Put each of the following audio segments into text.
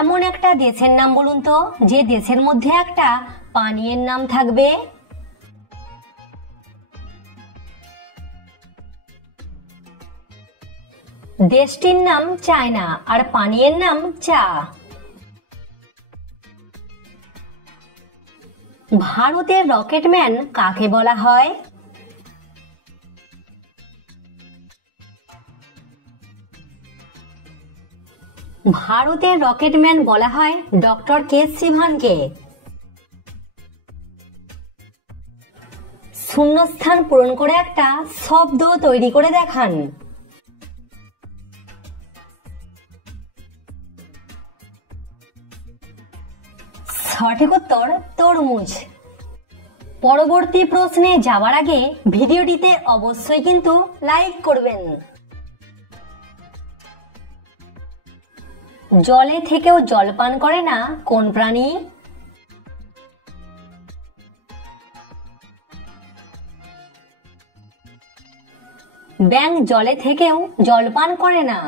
এমন একটা দেশের নাম বলুন তো যে দেশের মধ্যে একটা পানীয়ের নাম থাকবে। দেশটির নাম চায়না আর পানীয়ের নাম চা। ভারতের রকেটম্যান কাকে বলা হয়? ভারতের রকেটম্যান বলা হয় ডক্টর কে সিভানকে। শূন্যস্থান পূরণ করে একটা শব্দ তৈরি করে দেখান। সঠিক উত্তর তরমুজ। পরবর্তী প্রশ্নে যাওয়ার আগে ভিডিওটিতে অবশ্যই কিন্তু লাইক করবেন। জলে থেকেও জল পান করে না কোন প্রাণী? ব্যাঙ জলে থেকেও জল পান করে না।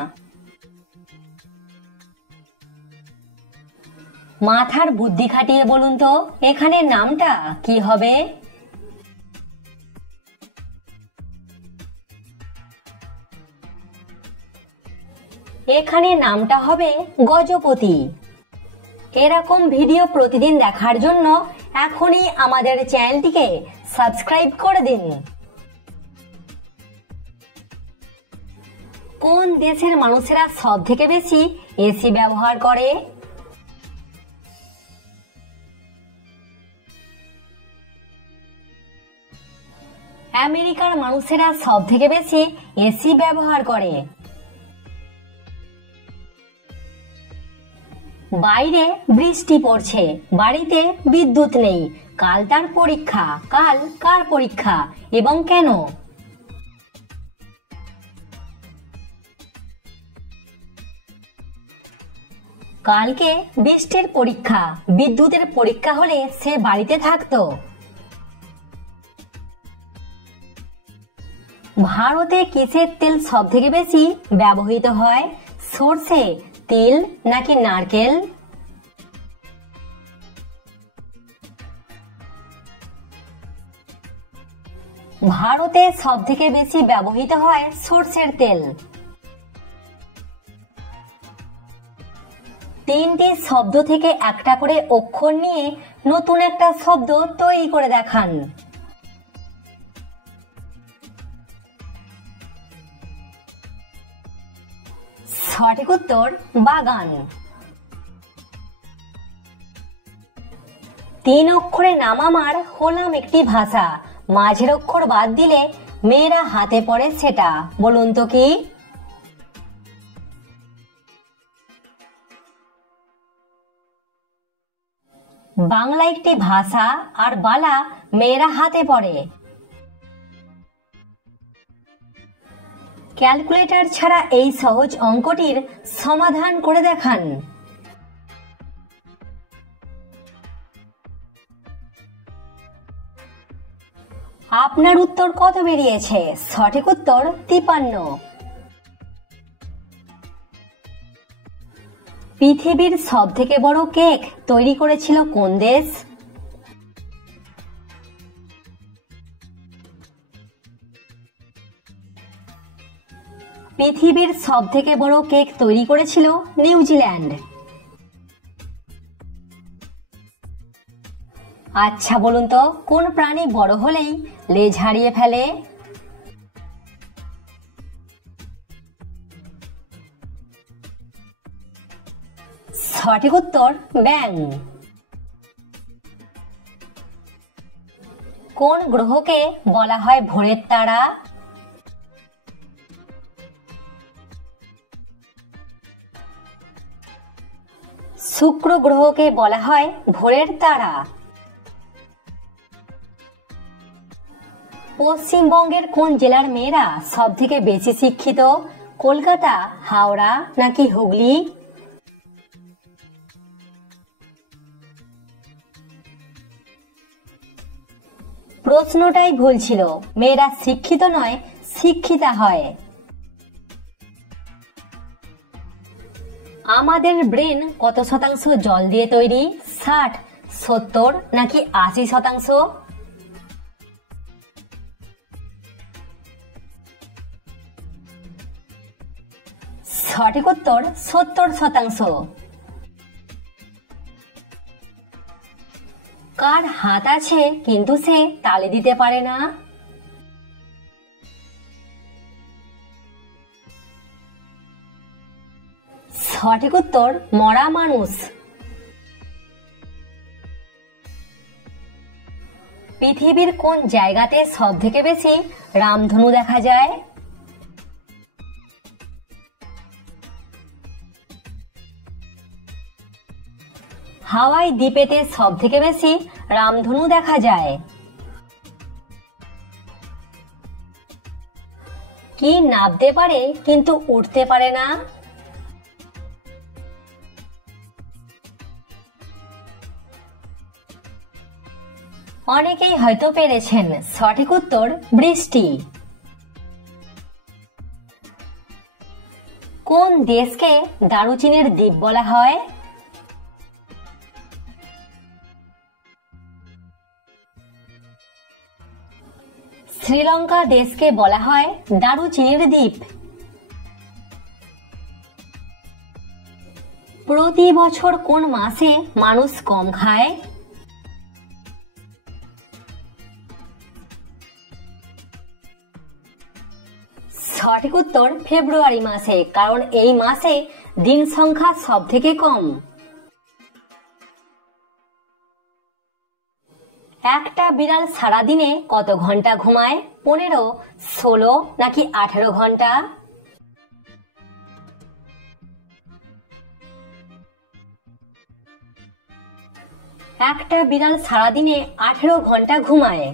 মাথার বুদ্ধি খাটিয়ে বলুন তো এখানে নামটা কি হবে? এখানে নামটা হবে গজপতি। এরকম ভিডিও প্রতিদিন দেখার জন্য এখনই আমাদের চ্যানেলটিকে সাবস্ক্রাইব করে দিন। কোন দেশের মানুষেরা সব থেকে বেশি এসি ব্যবহার করে? আমেরিকার মানুষেরা সব থেকে বেশি এসি ব্যবহার করে। বাইরে বৃষ্টি পড়ছে, বাড়িতে বিদ্যুৎ নেই, কাল তার পরীক্ষা। কাল কার পরীক্ষা এবং কেন? কালকে বৃষ্টির পরীক্ষা, বিদ্যুতের পরীক্ষা হলে সে বাড়িতে থাকতো। ভারতে কিসের তেল সব থেকে বেশি ব্যবহৃত হয়? সরষে, তিল নাকি নারকেল? ভারতে সব থেকে বেশি ব্যবহৃত হয় সরষের তেল। তিনটি শব্দ থেকে একটা করে অক্ষর নিয়ে নতুন একটা শব্দ তৈরি করে দেখান। সঠিক উত্তর বাগান। তিন অক্ষরে নাম আমার হলাম একটি ভাষা, মাঝের অক্ষর বাদ দিলে মেয়েরা হাতে পড়ে সেটা, বলুন তো কি? বাংলা একটি ভাষা আর বালা মেয়েরা হাতে পড়ে। ক্যালকুলেটর ছাড়া এই সহজ অঙ্কটির সমাধান করে দেখান। আপনার উত্তর কত বেরিয়েছে? সঠিক উত্তর 53। পৃথিবীর সব থেকে বড় কেক তৈরি করেছিল কোন দেশ? পৃথিবীর সব থেকে বড় কেক তৈরি করেছিল নিউজিল্যান্ড। আচ্ছা বলুন তো কোন প্রাণী বড় হলেই লেজ হারিয়ে ফেলে? সঠিক উত্তর ব্যাঙ। কোন গ্রহকে বলা হয় ভোরের তারা? শুক্র গ্রহকে বলা হয় ভোরের তারা। পশ্চিমবঙ্গের কোন জেলার মেয়েরা সব থেকে বেশি শিক্ষিত? কলকাতা, হাওড়া নাকি হুগলি? প্রশ্নটাই ভুল ছিল, মেয়েরা শিক্ষিত নয় শিক্ষিতা হয়। আমাদের ব্রেন কত শতাংশ জল দিয়ে তৈরি? 60, 70 নাকি 80%? সঠিক উত্তর 70%। কার হাত আছে কিন্তু সে তালি দিতে পারে না? সঠিক উত্তর মরা মানুষ। পৃথিবীর কোন জায়গাতে সব থেকে বেশি রামধনু দেখা যায়? হাওয়াই দ্বীপেতে সব থেকে বেশি রামধনু দেখা যায়। কি নাবতে পারে কিন্তু উঠতে পারে না? অনেকেই হয়তো পেরেছেন, সঠিক উত্তর বৃষ্টি। কোন দেশকে দারুচিনির দ্বীপ বলা হয়? শ্রীলঙ্কা দেশকে বলা হয় দারুচিনির দ্বীপ। প্রতি বছর কোন মাসে মানুষ কম খায়? সঠিক উত্তর ফেব্রুয়ারি মাসে, কারণ এই মাসে দিন সংখ্যা সব থেকে কম। একটা বিড়াল সারাদিনে কত ঘন্টা ঘুমায়? 15, 16 নাকি 18 ঘন্টা? একটা বিড়াল সারাদিনে 18 ঘন্টা ঘুমায়।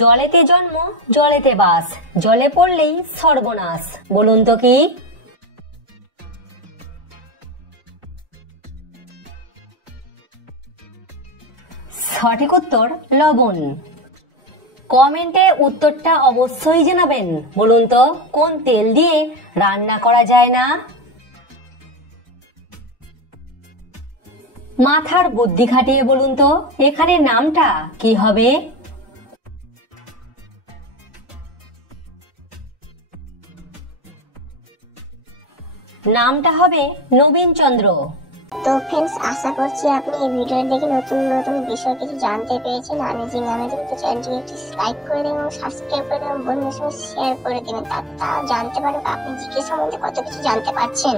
জলেতে জন্ম জলেতে বাস, জলে পড়লেই সর্বনাশ, বলুন তো কি? সঠিক উত্তর লবণ। কমেন্টে উত্তরটা অবশ্যই জানাবেন। বলুন তো কোন তেল দিয়ে রান্না করা যায় না? মাথার বুদ্ধি খাটিয়ে বলুন তো এখানে নামটা কি হবে? নামটা হবে নবীন চন্দ্র। তো फ्रेंड्स আশা করছি আপনি এই ভিডিও দেখে নতুন নতুন বিষয় কিছু জানতে পেরেছেন। অ্যামেজিং তো চ্যানেলটিকে একটি লাইক করে দেবেন এবং সাবস্ক্রাইব করে দেবেন, বন্ধুদের সঙ্গে শেয়ার করে দেবেন, তা জানতে পারবেন আপনি জিকে সম্বন্ধে কত কিছু জানতে পারছেন।